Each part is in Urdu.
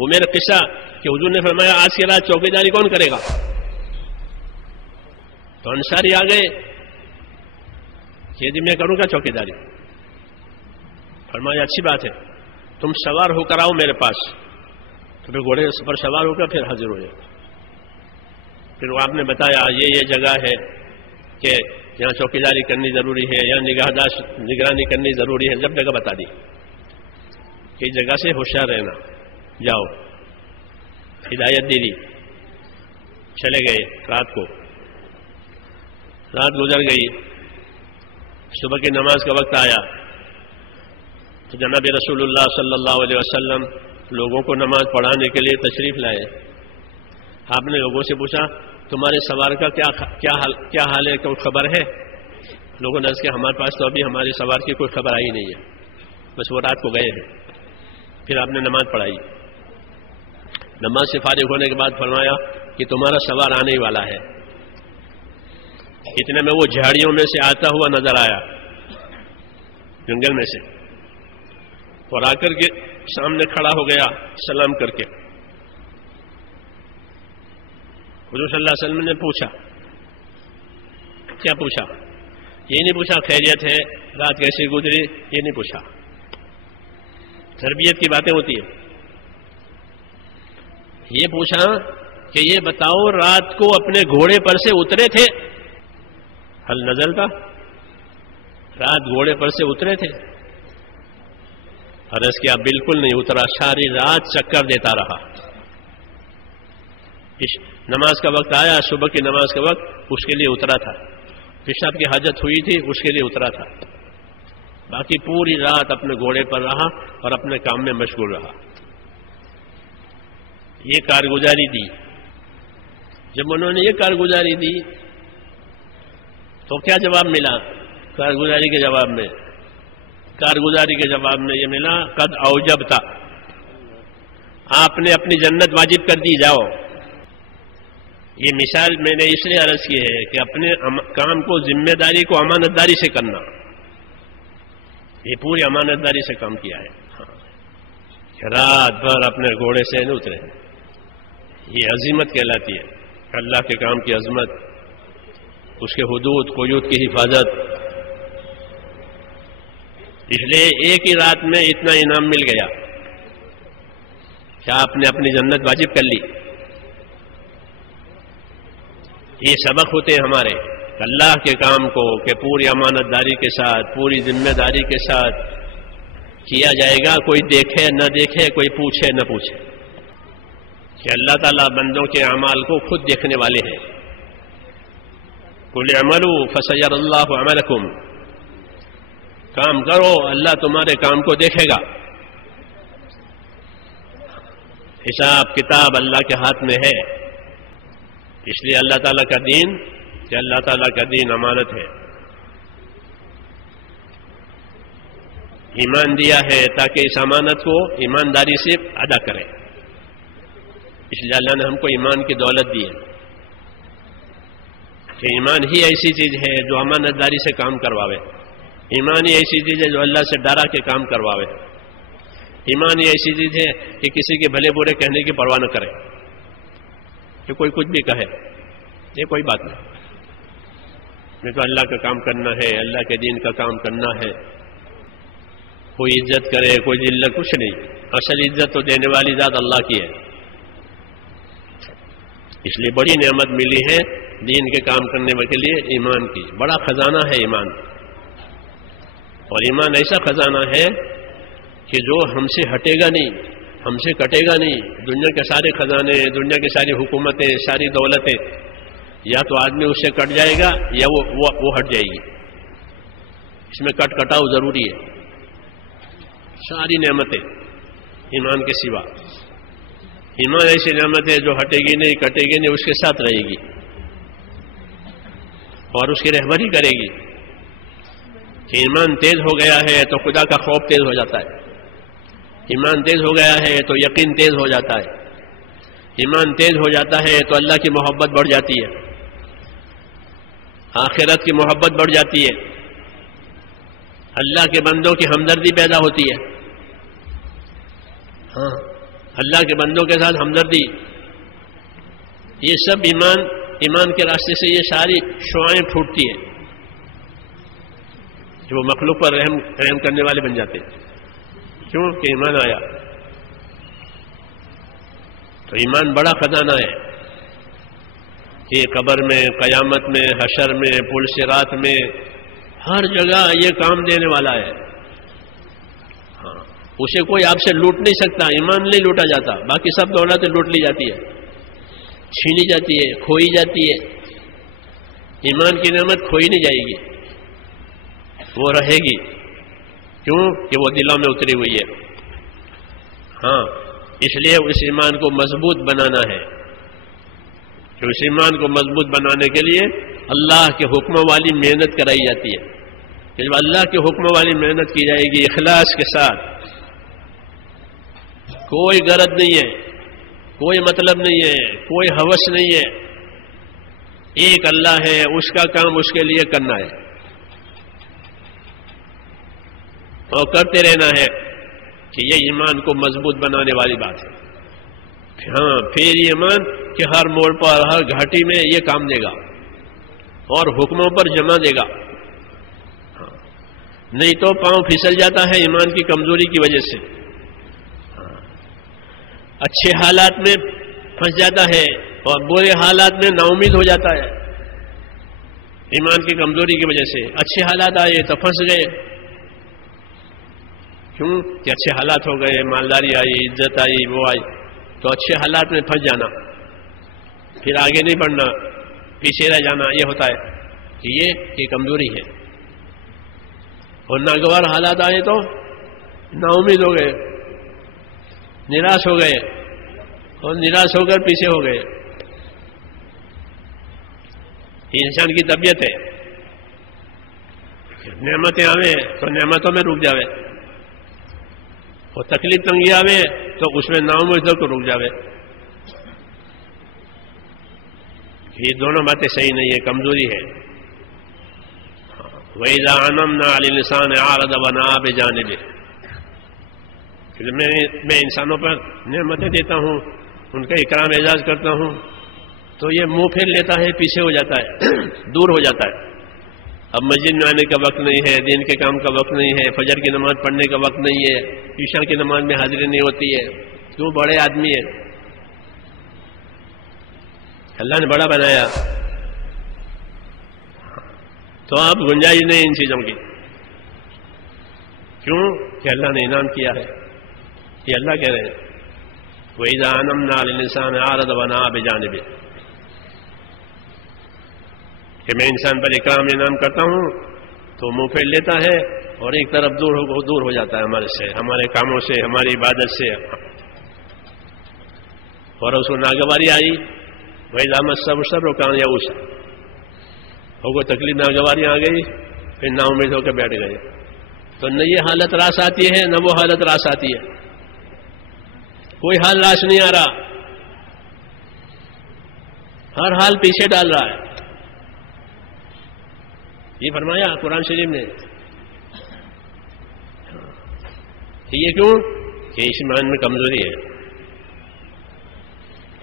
وہ میرا قصہ کہ حضور نے فرمایا آج کی رات چوکیداری کون کرے گا؟ تو انصاری آ گئے کہ جی میں کروں گا چوکیداری. فرمایا اچھی بات ہے، تم سوار ہو کر آؤ میرے پاس. تو پھر گھوڑے پر سوار ہو کر پھر حاضر ہو جائے. پھر وہ آپ نے بتایا یہ جگہ ہے کہ یہاں چوکیداری کرنی ضروری ہے، یہاں نگرانی کرنی ضروری ہے. جب جگہ بتا دی کہ اس جگہ سے ہوشیار رہنا، جاؤ، ہدایت دے دی. چلے گئے. رات گزر گئی. صبح کی نماز کا وقت آیا تو جناب رسول اللہ صلی اللہ علیہ وسلم لوگوں کو نماز پڑھانے کے لیے تشریف لائے. آپ نے لوگوں سے پوچھا تمہارے سوار کا کیا حال ہے، کوئی خبر ہے؟ لوگوں نے عرض کیا ہمارے پاس تو ابھی ہماری سوار کی کوئی خبر آئی نہیں ہے، بس وہ رات کو گئے ہیں. پھر آپ نے نماز پڑھائی. نماز سے فارغ ہونے کے بعد فرمایا کہ تمہارا سوار آنے والا ہے. اتنے میں وہ جھاڑیوں میں سے آتا ہوا نظر آیا، جنگل میں سے، اور آ کر کے سامنے کھڑا ہو گیا سلام کر کے. حضور صلی اللہ علیہ وسلم نے پوچھا، کیا پوچھا؟ یہ نہیں پوچھا خیریت ہے، رات کیسی گزری، یہ نہیں پوچھا. تربیت کی باتیں ہوتی ہیں. یہ پوچھا کہ یہ بتاؤ رات کو اپنے گھوڑے پر سے اترے تھے؟ حل نزل تھا، رات گھوڑے پر سے اترے تھے؟ عرض کیا بالکل نہیں اترا، ساری رات چکر دیتا رہا. نماز کا وقت آیا، صبح کی نماز کا وقت، اس کے لیے اترا تھا. پیشاب کی حاجت ہوئی تھی، اس کے لیے اترا تھا. باقی پوری رات اپنے گھوڑے پر رہا اور اپنے کام میں مشغول رہا. یہ کارگزاری دی. جب انہوں نے یہ کارگزاری دی تو کیا جواب ملا؟ کارگزاری کے جواب میں یہ ملا قد اوجبتا، آپ نے اپنی جنت واجب کر دی، جاؤ. یہ مثال میں نے اس لیے عرض کی ہے کہ اپنے کام کو، ذمہ داری کو امانت داری سے کرنا. یہ پوری امانت داری سے کام کیا ہے. رات بھر اپنے گھوڑے سے نہیں اترے. یہ عظمت کہلاتی ہے، اللہ کے کام کی عظمت، اس کے حدود قیود کی حفاظت. اس لیے ایک ہی رات میں اتنا انعام مل گیا. کیا آپ نے اپنی جنت واجب کر لی؟ یہ سبق ہوتے ہیں ہمارے اللہ کے کام کو کہ پوری امانت داری کے ساتھ، پوری ذمہ داری کے ساتھ کیا جائے گا. کوئی دیکھے نہ دیکھے، کوئی پوچھے نہ پوچھے، کہ اللہ تعالیٰ بندوں کے اعمال کو خود دیکھنے والے ہیں. قل اعملوا فسيرى الله عملكم، کام کرو اللہ تمہارے کام کو دیکھے گا. حساب کتاب اللہ کے ہاتھ میں ہے. اس لیے اللہ تعالیٰ کا دین، کہ اللہ تعالیٰ کا دین امانت ہے. ایمان دیا ہے تاکہ اس امانت کو ایمانداری سے ادا کرے. اس لیے اللہ نے ہم کو ایمان کی دولت دی ہے کہ ایمان ہی ایسی چیز ہے جو امانت داری سے کام کرواوے. ایمان ہی ایسی چیز ہے جو اللہ سے ڈرا کے کام کرواوے. ایمان ہی ایسی چیز ہے کہ کسی کے بھلے برے کہنے کی پرواہ نہ کرے، کہ کوئی کچھ بھی کہے، یہ کوئی بات نہیں. میں تو اللہ کا کام کرنا ہے، اللہ کے دین کا کام کرنا ہے. کوئی عزت کرے، کوئی ذلت، کچھ نہیں. اصل عزت تو دینے والی ذات اللہ کی ہے. اس لیے بڑی نعمت ملی ہے دین کے کام کرنے کے لیے ایمان کی. بڑا خزانہ ہے ایمان. اور ایمان ایسا خزانہ ہے کہ جو ہم سے ہٹے گا نہیں، ہم سے کٹے گا نہیں. دنیا کے سارے خزانے، دنیا کی ساری حکومتیں، ساری دولتیں، یا تو آدمی اس سے کٹ جائے گا یا وہ ہٹ جائے گی. اس میں کٹ کٹاؤ ضروری ہے. ساری نعمتیں ایمان کے سوا. ایمان ایسی نعمت ہے جو ہٹے گی نہیں، کٹے گی نہیں، اس کے ساتھ رہے گی اور اس کی رہبری کرے گی. کہ ایمان تیز ہو گیا ہے تو خدا کا خوف تیز ہو جاتا ہے. ایمان تیز ہو گیا ہے تو یقین تیز ہو جاتا ہے. ایمان تیز ہو جاتا ہے تو اللہ کی محبت بڑھ جاتی ہے، آخرت کی محبت بڑھ جاتی ہے، اللہ کے بندوں کی ہمدردی پیدا ہوتی ہے. ہاں، اللہ کے بندوں کے ساتھ ہمدردی، یہ سب ایمان کے راستے سے یہ ساری شعائیں پھوٹتی ہیں جو وہ مخلوق پر رحم کرنے والے بن جاتے ہیں. کیوں کہ ایمان آیا. تو ایمان بڑا خزانہ ہے کہ قبر میں، قیامت میں، حشر میں، پل صراط میں، ہر جگہ یہ کام دینے والا ہے. ہاں، اسے کوئی آپ سے لوٹ نہیں سکتا. ایمان نہیں لوٹا جاتا. باقی سب دولتیں لوٹ لی جاتی ہے، چھینی جاتی ہے، کھوئی جاتی ہے. ایمان کی نعمت کھوئی نہیں جائے گی، وہ رہے گی. کیوں کہ وہ دلوں میں اتری ہوئی ہے. ہاں، اس لیے اس ایمان کو مضبوط بنانا ہے. کہ اس ایمان کو مضبوط بنانے کے لیے اللہ کے حکموں والی محنت کرائی جاتی ہے. کہ جب اللہ کے حکموں والی محنت کی جائے گی اخلاص کے ساتھ، کوئی غرض نہیں ہے، کوئی مطلب نہیں ہے، کوئی ہوس نہیں ہے، ایک اللہ ہے، اس کا کام اس کے لیے کرنا ہے اور کرتے رہنا ہے. کہ یہ ایمان کو مضبوط بنانے والی بات ہے. ہاں، پھر یہ ایمان کہ ہر موڑ پر، ہر گھاٹی میں یہ کام دے گا اور حکموں پر جمع دے گا. ہاں، نہیں تو پاؤں پھسل جاتا ہے ایمان کی کمزوری کی وجہ سے. ہاں، اچھے حالات میں پھنس جاتا ہے اور برے حالات میں نا امید ہو جاتا ہے ایمان کی کمزوری کی وجہ سے. اچھے حالات آئے تو پھنس گئے. کیوں کہ اچھے حالات ہو گئے، مالداری آئی، عزت آئی، وہ آئی، تو اچھے حالات میں پھنس جانا، پھر آگے نہیں بڑھنا، پیچھے رہ جانا، یہ ہوتا ہے کہ یہ کمزوری ہے. اور ناگوار حالات آئے تو نا امید ہو گئے، نراش ہو گئے، اور نراش ہو کر پیچھے ہو گئے. یہ انسان کی طبیعت ہے. نعمتیں آوے تو نعمتوں میں رک جاوے، اور تکلیف تنگی آوے تو اس میں نا امید ہو تو رک جاوے. یہ دونوں باتیں صحیح نہیں ہے، کمزوری ہے. وَإِذَا أَنْعَمْنَا عَلَى الْإِنسَانِ أَعْرَضَ وَنَأَىٰ بِجَانِبِهِ. میں انسانوں پر نعمتیں دیتا ہوں، ان کا اکرام اعزاز کرتا ہوں، تو یہ منہ پھیر لیتا ہے، پیچھے ہو جاتا ہے، دور ہو جاتا ہے. اب مسجد میں آنے کا وقت نہیں ہے، دین کے کام کا وقت نہیں ہے، فجر کی نماز پڑھنے کا وقت نہیں ہے، عشاء کی نماز میں حاضری نہیں ہوتی ہے. کیوں؟ بڑے آدمی ہے، اللہ نے بڑا بنایا، تو اب گنجائش نہیں ان چیزوں کی. کیوں کہ اللہ نے انعام کیا ہے. یہ اللہ کہہ رہے ہیں وَإِذَا أَنْعَمْنَا عَلَى الْإِنسَانِ أَعْرَضَ وَنَأَىٰ بِجَانِبِهِ. کہ میں انسان پر اکرام انعام کرتا ہوں تو منہ پھیر لیتا ہے اور ایک طرف دور ہو جاتا ہے ہمارے سے، ہمارے کاموں سے، ہماری عبادت سے. اور اس کو ناگواری آئی، وَإِذَا مَسَّهُ الشَّرُّ كَانَ يَئُوسًا. اور کوئی تکلیف ناگواری آ گئی، پھر نا امید ہو کے بیٹھ گئے. تو نہ یہ حالت راس آتی ہے، نہ وہ حالت راس آتی ہے. کوئی حال راس نہیں آ رہا، ہر حال پیچھے ڈال رہا ہے. یہ فرمایا قرآن شریف نے. یہ کیوں کہ اس ایمان میں کمزوری ہے.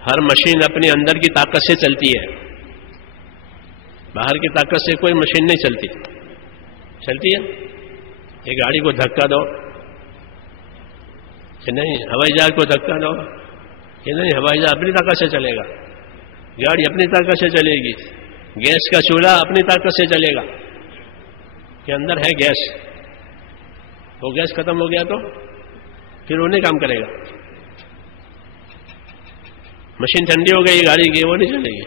ہر مشین اپنے اندر کی طاقت سے چلتی ہے، باہر کی طاقت سے کوئی مشین نہیں چلتی ہے. یہ گاڑی کو دھکا دو کہ نہیں، ہوائی جہاز کو دھکا دو کہ نہیں، ہوائی جہاز اپنی طاقت سے چلے گا، گاڑی اپنی طاقت سے چلے گی، گیس کا چولہا اپنی طاقت سے چلے گا کہ اندر ہے گیس، وہ گیس ختم ہو گیا تو پھر وہ نہیں کام کرے گا. مشین ٹھنڈی ہو گئی گاڑی کی، وہ نہیں چلے گی.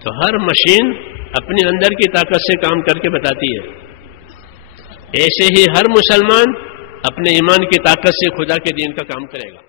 تو ہر مشین اپنے اندر کی طاقت سے کام کر کے بتاتی ہے. ایسے ہی ہر مسلمان اپنے ایمان کی طاقت سے خدا کے دین کا کام کرے گا.